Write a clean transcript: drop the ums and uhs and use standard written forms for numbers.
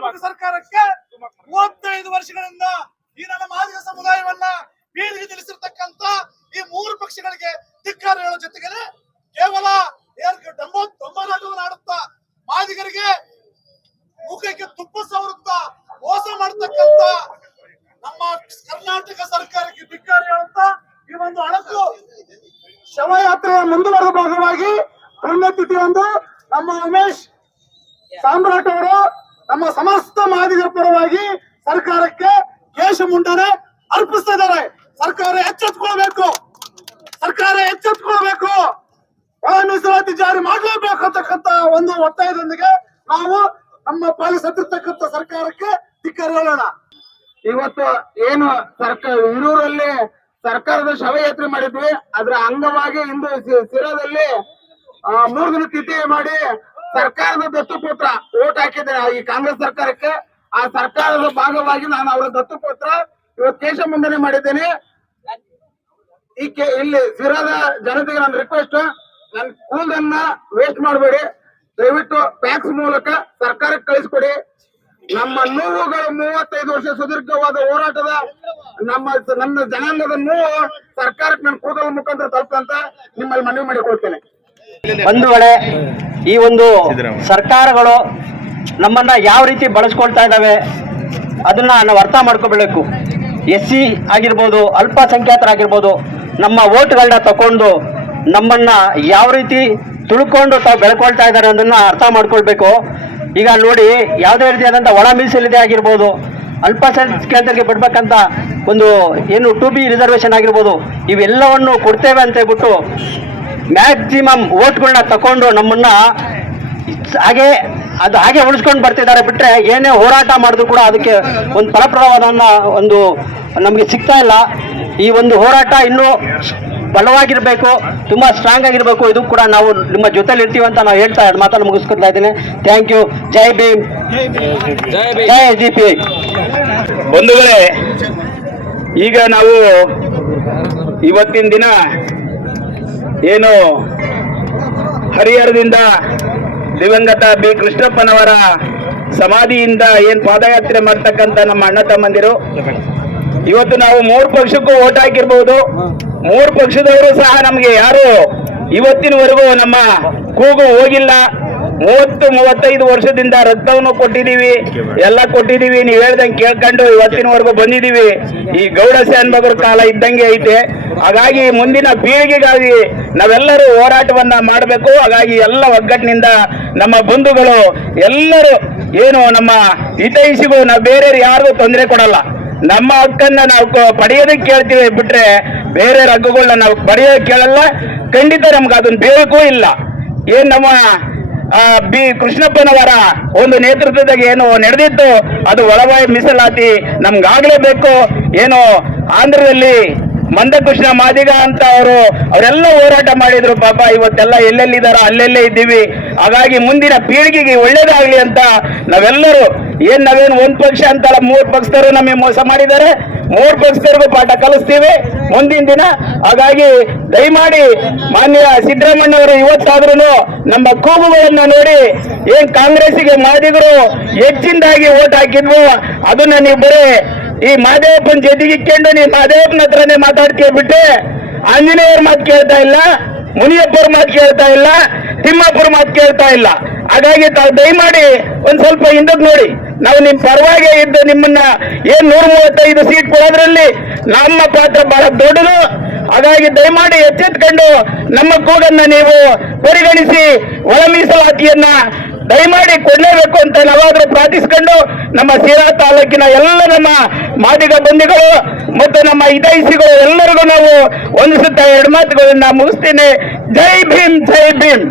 ಸಮ್ಮಿಶ್ರ ಸರ್ಕಾರಕ್ಕೆ 35 ವರ್ಷಗಳಿಂದ ಈ ನನ್ನ ಮಾದಿಗ ಸಮುದಾಯವನ್ನ ಬೀದಿಗೆ ನಿಲ್ಲಿಸಿರ್ತಕ್ಕಂತ ಈ 3 ಪಕ್ಷಗಳಿಗೆ ಧಿಕ್ಕಾರ ಹೇಳೋ ಜೊತೆಗೆ ಕೇವಲ ಡಂಬೋರಾಟವನ್ನಾಡುತ್ತಾ ಮಾದಿಗರಿಗೆ ಮುಖಕ್ಕೆ ತುಪ್ಪ ಸವರುತ್ತಾ ಮೋಸ ಮಾಡತಕ್ಕಂತ ನಮ್ಮ ಕರ್ನಾಟಕ ಸರ್ಕಾರಕ್ಕೆ ಧಿಕ್ಕಾರ ಹೇಳುತ್ತಾ ಈ ಒಂದು ಅಣಕು ಶವಯಾತ್ರೆಯ ಮುಂದುವರೆದ ಭಾಗವಾಗಿ ಪುಣ್ಯತಿಥಿಯಂದು ನಮ್ಮ ಉಮೇಶ್ ಸಾಮ್ರಾಟ್ ಅವರು ನಮ್ಮ ಸಮಸ್ತ ಮಾದಿಗರ ಪರವಾಗಿ ಸರ್ಕಾರಕ್ಕೆ ಕೇಶ ಮುಂಡನೆ ಅರ್ಪಿಸ್ತಾ ಇದ್ದಾರೆ. ಸರ್ಕಾರ ಎಚ್ಚೆತ್ತುಕೊಳ್ಬೇಕು, ಒಳ ಮೀಸಲಾತಿ ಜಾರಿ ಮಾಡಲೇಬೇಕು ಅಂತಕ್ಕಂತ ಒಂದು ಒತ್ತಾಯದೊಂದಿಗೆ ನಾವು ನಮ್ಮ ಪಾಲಿಗೆ ಸತ್ತಿರ್ತಕ್ಕಂಥ ಸರ್ಕಾರಕ್ಕೆ ಧಿಕ್ಕಾರ ಹೇಳೋಣ. ಇವತ್ತು ಏನು ಹಿರೂರಲ್ಲಿ ಸರ್ಕಾರದ ಶವಯಾತ್ರೆ ಮಾಡಿದ್ವಿ. ಅದರ ಅಂಗವಾಗಿ ಇಂದು ಸಿರಾದಲ್ಲಿ 3 ದಿನ ತಿಥಿ ಮಾಡಿ ಸರ್ಕಾರದ ದತ್ತುಪುತ್ರ ಓಟ್ ಹಾಕಿದ್ದೇನೆ ಈ ಕಾಂಗ್ರೆಸ್ ಸರ್ಕಾರಕ್ಕೆ. ಆ ಸರ್ಕಾರದ ಭಾಗವಾಗಿ ನಾನು ಅವರ ದತ್ತುಪುತ್ರ ಇವತ್ತು ಕೇಶ ಮುಂಡನೆ ಮಾಡಿದ್ದೇನೆ. ಇಲ್ಲಿ ಸಿರಾದ ಜನತೆಗೆ ನನ್ನ ರಿಕ್ವೆಸ್ಟ್, ನನ್ನ ಕೂದನ್ನ ವೇಸ್ಟ್ ಮಾಡಬೇಡಿ, ದಯವಿಟ್ಟು ಪ್ಯಾಕ್ಸ್ ಮೂಲಕ ಸರ್ಕಾರಕ್ಕೆ ಕಳಿಸ್ಕೊಡಿ. ನಮ್ಮ ನೋವುಗಳು 35 ವರ್ಷ ಸುದೀರ್ಘವಾದ ಹೋರಾಟದ ನನ್ನ ಜನಾಂಗದ ನೋವು ಸರ್ಕಾರಕ್ಕೆ ನನ್ನ ಕೂದಲ ಮುಖಾಂತರ ತಲುಪಂತ ನಿಮ್ಮಲ್ಲಿ ಮನವಿ ಮಾಡಿಕೊಳ್ತೇನೆ. ಬಂಧುಗಳೇ, ಈ ಒಂದು ಸರ್ಕಾರಗಳು ನಮ್ಮನ್ನ ಯಾವ ರೀತಿ ಬಳಸ್ಕೊಳ್ತಾ ಇದ್ದಾವೆ ಅದನ್ನ ನಾವು ಅರ್ಥ ಮಾಡ್ಕೋಬೇಕು. SC ಆಗಿರ್ಬೋದು, ಅಲ್ಪಸಂಖ್ಯಾತರಾಗಿರ್ಬೋದು, ನಮ್ಮ ಓಟ್ಗಳನ್ನ ತಕೊಂಡು ನಮ್ಮನ್ನ ಯಾವ ರೀತಿ ತುಳ್ಕೊಂಡು ತಾವು ಬೆಳ್ಕೊಳ್ತಾ ಇದ್ದಾರೆ ಅನ್ನೋದನ್ನ ಅರ್ಥ ಮಾಡ್ಕೊಳ್ಬೇಕು. ಈಗ ನೋಡಿ, ಯಾವುದೇ ರೀತಿಯಾದಂಥ ಒಳ ಮೀಸಲಿದೆ ಆಗಿರ್ಬೋದು, ಅಲ್ಪಸಂಖ್ಯಾತರಿಗೆ ಬಿಡ್ಬೇಕಂತ ಒಂದು ಏನು 2B ರಿಸರ್ವೇಷನ್ ಆಗಿರ್ಬೋದು, ಇವೆಲ್ಲವನ್ನು ಕೊಡ್ತೇವೆ ಅಂತ ಹೇಳ್ಬಿಟ್ಟು ಮ್ಯಾಕ್ಸಿಮಮ್ ಓಟ್ಗಳನ್ನ ತಗೊಂಡು ನಮ್ಮನ್ನ ಹಾಗೆ ಉಳಿಸ್ಕೊಂಡು ಬರ್ತಿದ್ದಾರೆ. ಬಿಟ್ಟರೆ ಏನೇ ಹೋರಾಟ ಮಾಡಿದ್ರು ಕೂಡ ಅದಕ್ಕೆ ಒಂದು ಫಲಪ್ರದವಾದ ಒಂದು ನಮಗೆ ಸಿಗ್ತಾ ಇಲ್ಲ. ಈ ಒಂದು ಹೋರಾಟ ಇನ್ನೂ ಬಲವಾಗಿರಬೇಕು, ತುಂಬ ಸ್ಟ್ರಾಂಗ್ ಆಗಿರಬೇಕು. ಇದು ಕೂಡ ನಾವು ನಿಮ್ಮ ಜೊತೆಲಿ ಇರ್ತೀವಿ ಅಂತ ನಾವು ಹೇಳ್ತಾ ಮಾತನ್ನು ಮುಗಿಸ್ಕೊಳ್ತಾ ಇದ್ದೀನಿ. Thank you. ಜೈ ಭೀಮ್, ಜೈ SDPI. ಬಂಧುಗಳೇ, ಈಗ ನಾವು ಇವತ್ತಿನ ದಿನ ಏನು ಹರಿಹರದಿಂದ ದಿವಂಗತ B. ಕೃಷ್ಣಪ್ಪನವರ ಸಮಾಧಿಯಿಂದ ಏನ್ ಪಾದಯಾತ್ರೆ ಮಾಡ್ತಕ್ಕಂಥ ನಮ್ಮ ಅಣ್ಣ ತಮ್ಮಂದಿರು, ಇವತ್ತು ನಾವು 3 ಪಕ್ಷಕ್ಕೂ ಓಟ್ ಹಾಕಿರ್ಬೋದು. 3 ಪಕ್ಷದವರು ಸಹ ನಮ್ಗೆ ಯಾರು ಇವತ್ತಿನವರೆಗೂ ನಮ್ಮ ಕೂಗು ಹೋಗಿಲ್ಲ. 30-35 ವರ್ಷದಿಂದ ರಕ್ತವನ್ನು ಕೊಟ್ಟಿದ್ದೀವಿ, ಎಲ್ಲ ಕೊಟ್ಟಿದ್ದೀವಿ. ನೀವು ಹೇಳ್ದಂಗೆ ಕೇಳ್ಕೊಂಡು ಇವತ್ತಿನವರೆಗೂ ಬಂದಿದ್ದೀವಿ. ಈ ಗೌಡ ಶಾನ್ಭಾಗರ ಕಾಲ ಇದ್ದಂಗೆ ಐತೆ. ಹಾಗಾಗಿ ಮುಂದಿನ ಪೀಳಿಗೆಗಾಗಿ ನಾವೆಲ್ಲರೂ ಹೋರಾಟವನ್ನ ಮಾಡಬೇಕು. ಹಾಗಾಗಿ ಎಲ್ಲ ಒಗ್ಗಟ್ಟಿನಿಂದ ನಮ್ಮ ಬಂಧುಗಳು ಎಲ್ಲರೂ ಏನು ನಮ್ಮ ಹಿತೈಷಿಗೂ ನಾವು ಬೇರೆಯವ್ರು ಯಾರಿಗೂ ತೊಂದರೆ ಕೊಡಲ್ಲ. ನಮ್ಮ ಹಕ್ಕನ್ನ ನಾವು ಪಡೆಯೋದಕ್ಕೆ ಕೇಳ್ತೀವಿ, ಬಿಟ್ರೆ ಬೇರೆ ಹಕ್ಕುಗಳನ್ನ ನಾವು ಪಡೆಯೋದಕ್ಕೆ ಕೇಳಲ್ಲ. ಖಂಡಿತ ನಮ್ಗೆ ಅದನ್ನ ಬೇಕು ಇಲ್ಲ. ಏನ್ ನಮ್ಮ B. ಕೃಷ್ಣಪ್ಪನವರ ಒಂದು ನೇತೃತ್ವದಾಗ ಏನು ನಡೆದಿತ್ತು ಅದು ಒಳವಾಯಿ ಮೀಸಲಾತಿ ನಮ್ಗಾಗ್ಲೇಬೇಕು. ಏನು ಆಂಧ್ರದಲ್ಲಿ ಮಂದಕೃಷ್ಣ ಮಾದಿಗ ಅಂತ ಅವರೆಲ್ಲ ಹೋರಾಟ ಮಾಡಿದ್ರು. ಪಾಪ ಇವತ್ತೆಲ್ಲ ಎಲ್ಲೆಲ್ಲಿದಾರೋ ಅಲ್ಲೆಲ್ಲೇ ಇದ್ದೀವಿ. ಹಾಗಾಗಿ ಮುಂದಿನ ಪೀಳಿಗೆಗೆ ಒಳ್ಳೇದಾಗ್ಲಿ ಅಂತ ನಾವೆಲ್ಲರೂ ನಾವೇನು 1 ಪಕ್ಷ ಅಂತಲ್ಲ, 3 ಪಕ್ಷದವರು ನಮಗೆ ಮೋಸ ಮಾಡಿದ್ದಾರೆ. 3 ಪಕ್ಷದವರೆಗೂ ಪಾಠ ಕಲಿಸ್ತೀವಿ ಮುಂದಿನ ದಿನ. ಹಾಗಾಗಿ ದಯಮಾಡಿ ಮಾನ್ಯ ಸಿದ್ದರಾಮಯ್ಯವರು ಇವತ್ತಾದ್ರೂ ನಮ್ಮ ಕೂಗುಗಳನ್ನ ನೋಡಿ, ಏನ್ ಕಾಂಗ್ರೆಸ್ಸಿಗೆ ಮಾದಿಗರು ಹೆಚ್ಚಿನದಾಗಿ ಓಟ್ ಹಾಕಿದ್ವು ಅದನ್ನ ನೀವು ಬರೀ ಈ ಮಾದೇವಪ್ಪನ ಜೊತೆಗಿಕ್ಕೊಂಡು ನೀವು ಮಾದೇವಪ್ಪನ ಹತ್ರನೇ ಮಾತಾಡ್ತೀಯ ಬಿಟ್ಟೆ ಆಂಜನೇಯರ ಮಾತು ಕೇಳ್ತಾ ಇಲ್ಲ, ಮುನಿಯಪ್ಪರ ಮಾತು ಕೇಳ್ತಾ ಇಲ್ಲ, ತಿಮ್ಮಪ್ಪರ ಮಾತು ಕೇಳ್ತಾ ಇಲ್ಲ. ಹಾಗಾಗಿ ತಾವು ದಯಮಾಡಿ ಒಂದ್ ಸ್ವಲ್ಪ ಹಿಂದಕ್ಕೆ ನೋಡಿ. ನಾವು ನಿಮ್ ಪರವಾಗಿ ಇದ್ದು ನಿಮ್ಮನ್ನ 135 ಸೀಟ್ ಕೊಡೋದ್ರಲ್ಲಿ ನಮ್ಮ ಪಾತ್ರ ಬಹಳ ದೊಡ್ಡದು. ಹಾಗಾಗಿ ದಯಮಾಡಿ ಎಚ್ಚೆತ್ಕೊಂಡು ನಮ್ಮ ಕೂಗನ್ನ ನೀವು ಪರಿಗಣಿಸಿ ಒಳ ಮೀಸಲಾತಿಯನ್ನ ದಯಮಾಡಿ ಕೊಡಲೇಬೇಕು ಅಂತ ನಾವಾದ್ರೂ ಪ್ರಾರ್ಥಿಸ್ಕೊಂಡು ನಮ್ಮ ಸಿರಾ ತಾಲೂಕಿನ ಎಲ್ಲ ನಮ್ಮ ಮಾದಿಗ ಬಂಧುಗಳು ಮತ್ತು ನಮ್ಮ ಹಿತೈಷಿಗಳು ಎಲ್ಲರಿಗೂ ನಾವು ವಂದಿಸುತ್ತಾ 2 ಮಾತುಗಳನ್ನ ಮುಗಿಸ್ತೀನಿ. ಜೈ ಭೀಮ್, ಜೈ ಭೀಮ್.